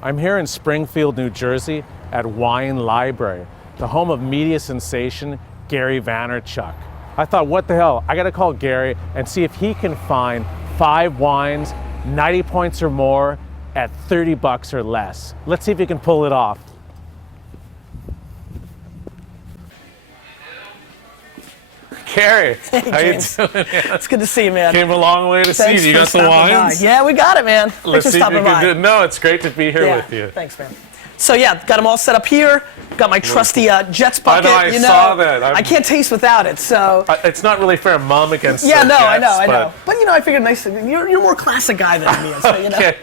I'm here in Springfield, New Jersey at Wine Library, the home of media sensation Gary Vaynerchuk. I thought, what the hell, I gotta call Gary and see if he can find 5 wines, 90 points or more at 30 bucks or less. Let's see if he can pull it off. Gary, hey, how you James. doing, man? It's good to see you, man. Came a long way to see you. You got the wines? By. Yeah, we got it, man. Let's see if you can do it. No, it's great to be here yeah, with you. Thanks, man. So yeah, got them all set up here. Got my trusty Jets bucket. I saw that. I can't taste without it, so. It's not really fair, Mom against yeah, no, Jets, I know. But you know, I figured nice. You're a more classic guy than me, so you know. Okay.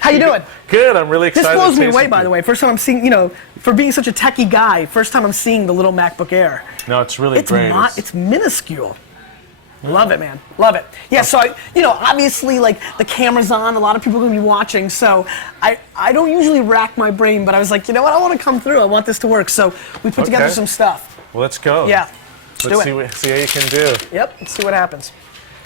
How you doing? Good. I'm really excited. This blows me away, by the way. First time I'm seeing, you know, for being such a techie guy, first time I'm seeing the little MacBook Air. No, it's really great. It's minuscule. Love it, man. Love it. Yeah, so, obviously, like, the camera's on. A lot of people are going to be watching. So I don't usually rack my brain, but I was like, you know what? I want to come through. I want this to work. So we put together some stuff. Well, let's go. Yeah. Let's see how you can do. Yep. Let's see what happens.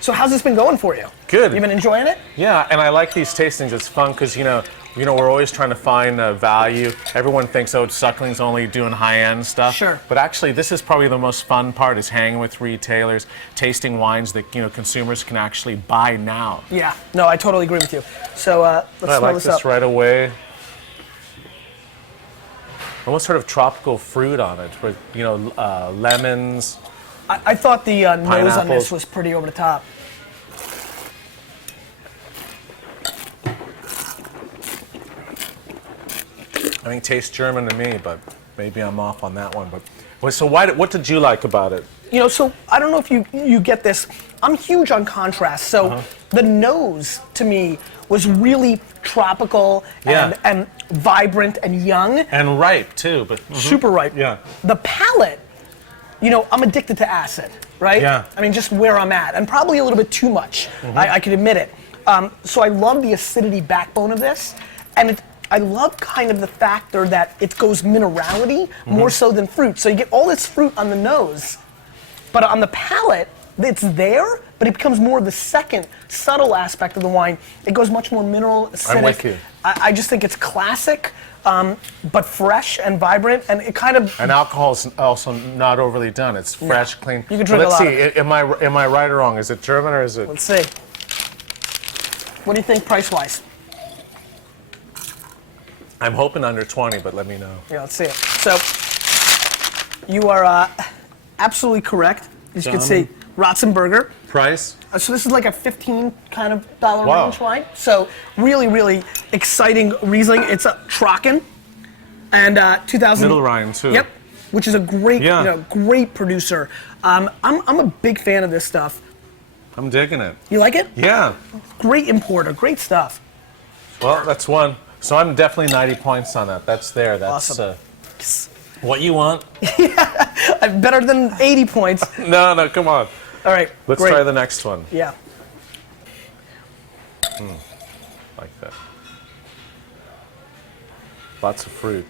So how's this been going for you? Good. You been enjoying it? Yeah, and I like these tastings. It's fun because, we're always trying to find value. Everyone thinks, Suckling's only doing high-end stuff. Sure. But actually, this is probably the most fun part, is hanging with retailers, tasting wines that, consumers can actually buy now. Yeah. No, I totally agree with you. So let's smell this up. I like this right away. Almost sort of tropical fruit on it, with, lemons. I thought the nose on this pineapples. was pretty over the top. I think it tastes German to me, but maybe I'm off on that one. But so what did you like about it? So I don't know if you get this. I'm huge on contrast. So the nose to me was really tropical and vibrant and young. And ripe too, but super ripe. Yeah. The palate, I'm addicted to acid, right? Yeah. I mean, just where I'm at, and probably a little bit too much. I can admit it. So I love the acidity backbone of this, and I love kind of the factor that it goes minerality more so than fruit. So you get all this fruit on the nose, but on the palate, it's there, but it becomes more of the second subtle aspect of the wine. It goes much more mineral, acidic. I'm with you. I just think it's classic, but fresh and vibrant, and it kind of. And alcohol's also not overly done. It's fresh, clean. You can drink a lot. Let's see. Am I right or wrong? Is it German or is it? Let's see. What do you think price-wise? I'm hoping under 20, but let me know. Yeah, let's see it. So, you are absolutely correct. As you can see, Ratzenberger. Price? So this is like a $15 kind of range wine. So really, really exciting Riesling. It's a Trocken, and 2000. Middle Rhine too. Yep, which is a great, great producer. I'm a big fan of this stuff. I'm digging it. You like it? Yeah. Great importer, great stuff. Well, that's one. So I'm definitely 90 points on that. That's there. That's awesome. What you want. Yeah, better than 80 points. No, come on. All right, Let's try the next one. Yeah. Like that. Lots of fruit.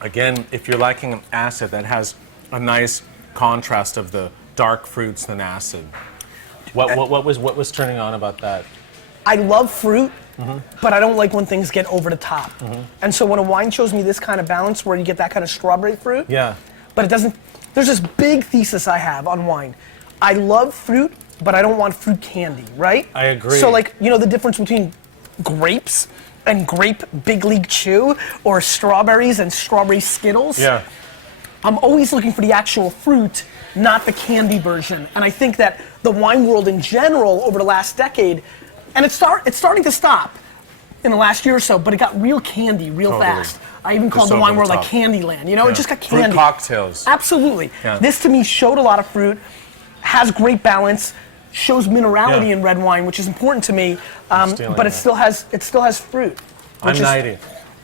Again, if you're liking an acid that has a nice contrast of the dark fruits than acid. What was turning on about that? I love fruit, but I don't like when things get over the top. And so when a wine shows me this kind of balance where you get that kind of strawberry fruit, but it doesn't, there's this big thesis I have on wine. I love fruit, but I don't want fruit candy, right? I agree. So like, the difference between grapes and grape Big League Chew, or strawberries and strawberry Skittles. Yeah. I'm always looking for the actual fruit, not the candy version. And I think that the wine world in general over the last decade, and it's starting to stop in the last year or so, but it got real candy real fast. I even called the wine world like Candyland. It just got candy. Fruit cocktails. Absolutely. Yeah. This to me showed a lot of fruit, has great balance, shows minerality in red wine, which is important to me. But it still has fruit. I'm 90.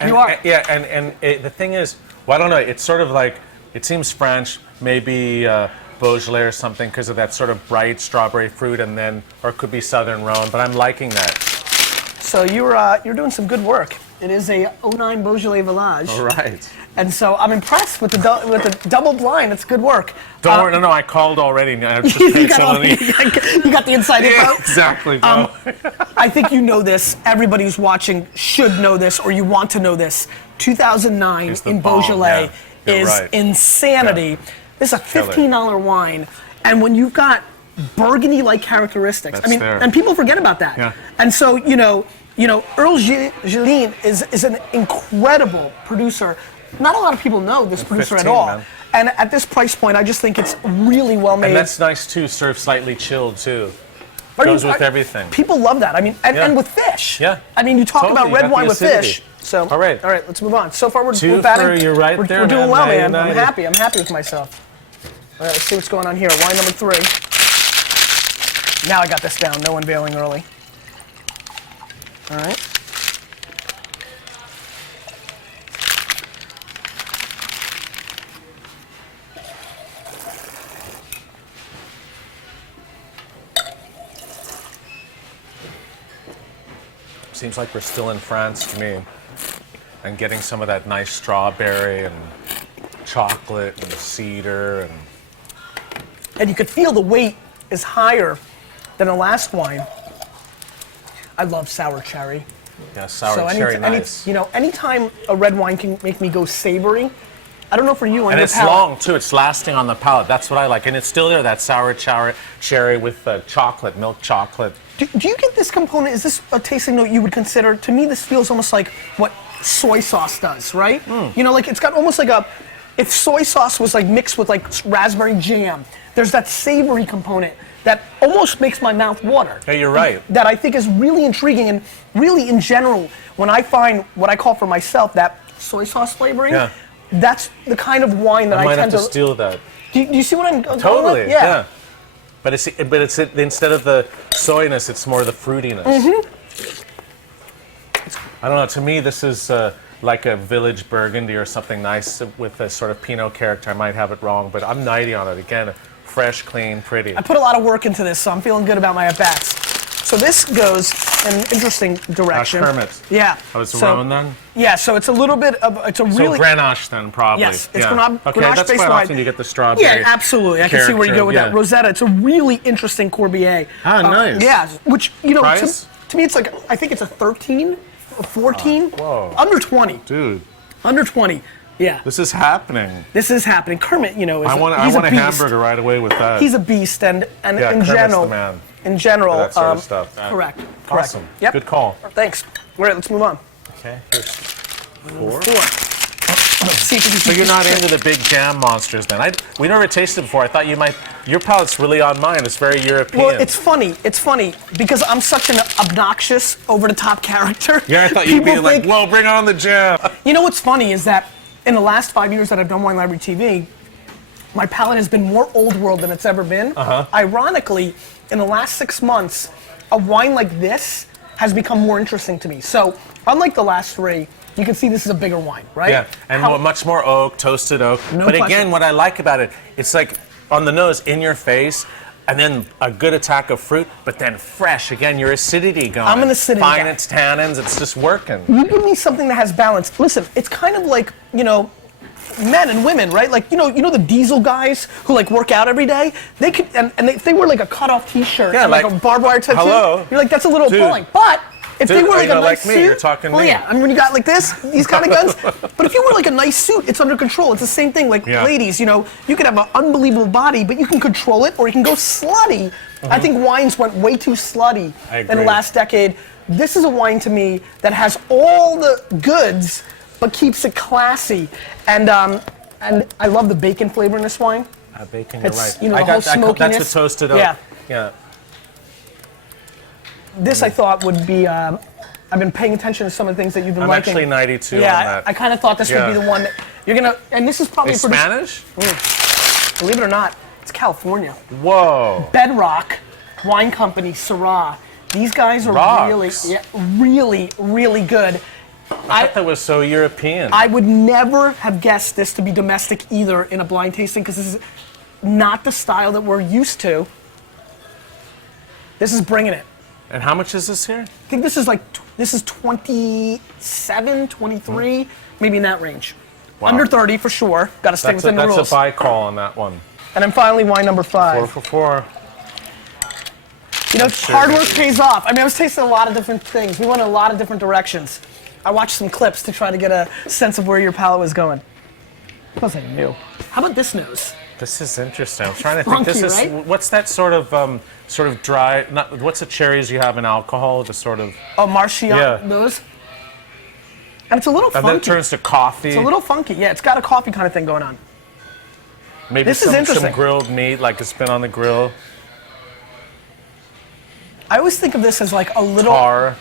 You are. Yeah, and the thing is, I don't know. It's sort of like, it seems French, maybe Beaujolais or something, because of that sort of bright strawberry fruit, or it could be Southern Rhone. But I'm liking that. So you're doing some good work. It is a '09 Beaujolais Village. All right. And so I'm impressed with the double blind. It's good work. Don't worry, no, I called already. I just you, paid got someone to- you got the inside info? Yeah, exactly. Bro. I think you know this. Everybody who's watching should know this, or you want to know this. 2009 It's the in bomb, Beaujolais yeah. You're is right. insanity. Yeah. This is a $15 wine, and when you've got Burgundy-like characteristics, That's there. and people forget about that. Yeah. And so Earl Gillin is an incredible producer. Not a lot of people know this producer 15, at all. man. And at this price point, I just think it's really well made. And that's nice too, served slightly chilled too. I mean, Goes with everything. People love that. I mean, and, Yeah. and with fish. Yeah. I mean, you talk Totally, about you red got wine the with acidity. fish. So All right, let's move on. So far, we're Two batting. for you right we're, there, we're doing man. well, man. 90. I'm happy. I'm happy with myself. All right, let's see what's going on here. Wine number 3. Now I got this down. No unveiling early. All right. Seems like we're still in France to me. And getting some of that nice strawberry and chocolate and cedar And you could feel the weight is higher than the last wine. I love sour cherry. yeah, sour cherry, nice. Anytime a red wine can make me go savory, I don't know for you on And your it's palate. long too. It's lasting on the palate. That's what I like. And it's still there, that sour cherry with chocolate, milk chocolate. Do you get this component? Is this a tasting note you would consider? To me, this feels almost like what soy sauce does, right? Like it's got almost like if soy sauce was like mixed with like raspberry jam, there's that savory component that almost makes my mouth water. Yeah, you're right. That I think is really intriguing, and really in general, when I find what I call for myself that soy sauce flavoring, Yeah. that's the kind of wine that I I, might tend have to to. steal that. Do you see what I'm going Totally, with? yeah. But it's instead of the soyness, it's more the fruitiness. I don't know. To me, this is like a village Burgundy or something nice with a sort of Pinot character. I might have it wrong, but I'm 90 on it. Again, fresh, clean, pretty. I put a lot of work into this, so I'm feeling good about my at-bats. So this goes in an interesting direction. Kermit. Yeah. Oh, it's so, Rhone then? Yeah, so it's a little bit of, it's a really... So Grenache then, probably. Yes, it's yeah. Grenache Okay, that's based quite wine. often you get the strawberry. Yeah, absolutely. I can see where you go with that. yeah. Rosetta, it's a really interesting Corbier. Ah, nice. Yeah, which, Price? to me it's like, I think it's a 13 or 14. Whoa. Under 20. Dude, Under 20. Yeah. this is happening. This is happening. Kermit, is I want he's a beast. hamburger right away with that. He's a beast, and Yeah, in Kermit's general, the man in general, for that sort of stuff. correct. Awesome. Yep. Good call. Thanks. All right, let's move on. Okay, here's 4. 4. Let's see if we can So you're not into the big jam monsters then? We never tasted it before. I thought you might. Your palate's really on mine. It's very European. Well, it's funny. It's funny because I'm such an obnoxious, over-the-top character. Yeah, I thought you'd be People like, think- "Whoa, bring on the jam!" You know what's funny is that in the last 5 years that I've done Wine Library TV, my palate has been more old world than it's ever been. Ironically, in the last 6 months, a wine like this has become more interesting to me. So, unlike the last 3, you can see this is a bigger wine, right? Yeah, and much more oak, toasted oak. No but question. again, what I like about it, it's like on the nose, in your face, and then a good attack of fruit, but then fresh. Again, your acidity going. I'm an acidity Fine, guy. it's tannins. It's just working. You give me something that has balance. Listen, it's kind of like, men and women, right? Like, the diesel guys who like work out every day, they could, and if they wear like a cutoff t-shirt Yeah, and like like, a barbed wire tattoo, hello? you're like, that's a little Dude. appalling. But if they Dude, wear are like you a not nice like me? suit, You're talking well, me. yeah, I mean, when you got like these kind of guns. But if you wear like a nice suit, it's under control. It's the same thing. Like Yeah. ladies, you could have an unbelievable body, but you can control it, or you can go slutty. I think wines went way too slutty I in the agree. last decade. This is a wine to me that has all the goods, but keeps it classy. And I love the bacon flavor in this wine. Bacon, you're It's, right. the whole smokiness. That's what toasted oak. Yeah. Yeah. This I thought would be. I've been paying attention to some of the things that you've been I'm liking. actually 92 on Yeah, that. I kind of thought this would be Yeah. the one that you're gonna. And this is probably Is for Spanish? believe it or not, it's California. Whoa. Bedrock Wine Company, Shiraz. These guys are Rocks. really good. I thought that was so European. I would never have guessed this to be domestic either in a blind tasting because this is not the style that we're used to. This is bringing it. And how much is this here? I think this is like This is 27, 23, maybe in that range. Wow. Under 30 for sure. Got to stay within the rules. That's a buy call on that one. And then finally, wine number 5. 4 for 4. You know, hard work pays off. I mean, I was tasting a lot of different things. We went in a lot of different directions. I watched some clips to try to get a sense of where your palate was going. It wasn't new. How about this nose? This is interesting. I'm trying to think. Funky, This is right? what's that sort of dry? What's the cherries you have in alcohol? The sort of. Oh, Marchion, Yeah. those. And it's a little And funky. then it turns to coffee. It's a little funky. Yeah, it's got a coffee kind of thing going on. Maybe This is some interesting. grilled meat, like it's been on the grill. I always think of this as like a little. Tar.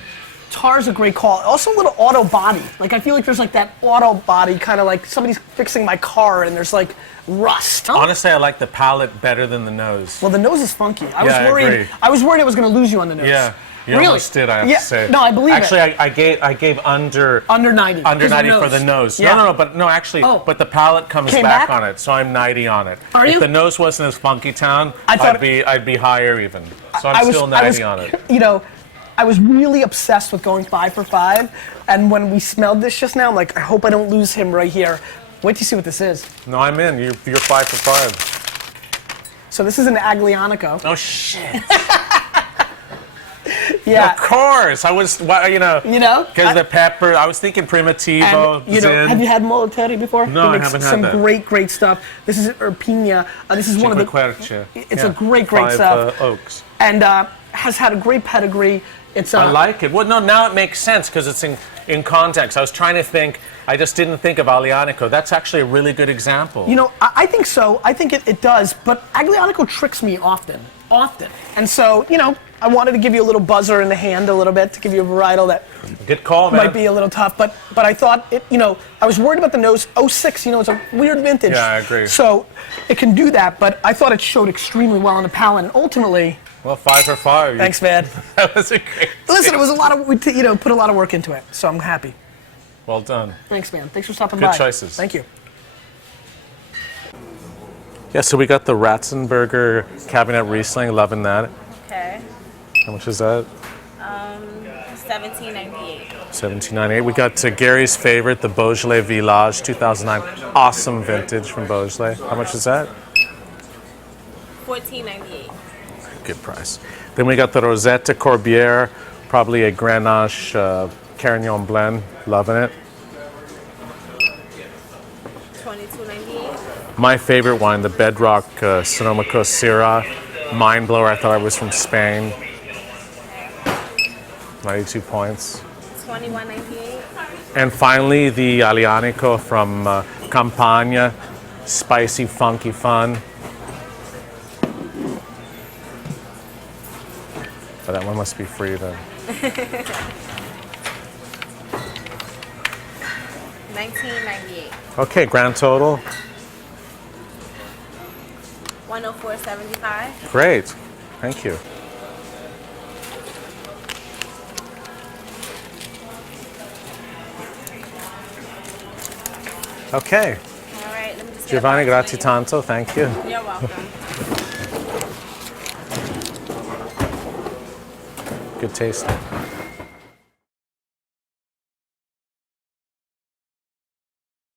Tar's a great call. Also a little auto body. Like I feel like there's like that auto body kind of like somebody's fixing my car and there's like rust. Honestly, I like the palate better than the nose. Well, the nose is funky. I Yeah, I was worried. agree. I was worried I was going to lose you on the nose. Yeah. You Really? almost did, I have to say. No, I believe Actually, it. I gave under 90. under 90 'cause for of the nose. Yeah. No, but no, actually, Oh. but the palate comes Came back back? on it, so I'm 90 on it. Are if you? the nose wasn't as funky town, I thought- I'd be higher even. So I'm still 90 on it. You know, I was really obsessed with going 5 for 5, and when we smelled this just now, I'm like, I hope I don't lose him right here. Wait till you see what this is. No, I'm in. You're 5 for 5. So this is an Aglianico. Oh shit! Yeah. Of course, I was. You know. You know? Because the pepper. I was thinking Primitivo. And, you know, Zin. have you had Moloteri before? No, He I makes haven't had some that. great stuff. This is Erpina. This is one of the. Cinque It's Yeah. a great 5, stuff. Oaks. And has had a great pedigree. It's I like it. Well, no, now it makes sense because it's in context. I was trying to think. I just didn't think of Aglianico. That's actually a really good example. You know, I think so. I think it does. But Aglianico tricks me often. And so, you know, I wanted to give you a little buzzer in the hand a little bit to give you a varietal that Good call, man. might be a little tough. But I thought, you know, I was worried about the nose. 06, you know, it's a weird vintage. Yeah, I agree. So it can do that. But I thought it showed extremely well on the palate. And ultimately, Well, 5 for 5. thanks, man. That was a great. Listen, it was a lot of, you know, put a lot of work into it. So I'm happy. Well done. Thanks, man. Thanks for stopping Good by. choices. Thank you. Yeah, so we got the Ratzenberger Cabernet Riesling. Loving that. Okay. How much is that? $17.98. $17.98. We got Gary's favorite, the Beaujolais Village 2009. Awesome vintage from Beaujolais. How much is that? $14.98. Good price. Then we got the Rosetta Corbière, probably a Grenache Carignan blend. Loving it. $22.98. My favorite wine, the Bedrock Sonomico Syrah. Mind blower. I thought it was from Spain. 92 points. $21.98. And finally, the Aglianico from Campania. Spicy, funky, fun. But that one must be free then. $19.98. Okay, grand total. $104.75. Great. Thank you. Okay. All right, let me just get Giovanni, a box grazie menu. tanto. Thank you. You're welcome. Good tasting.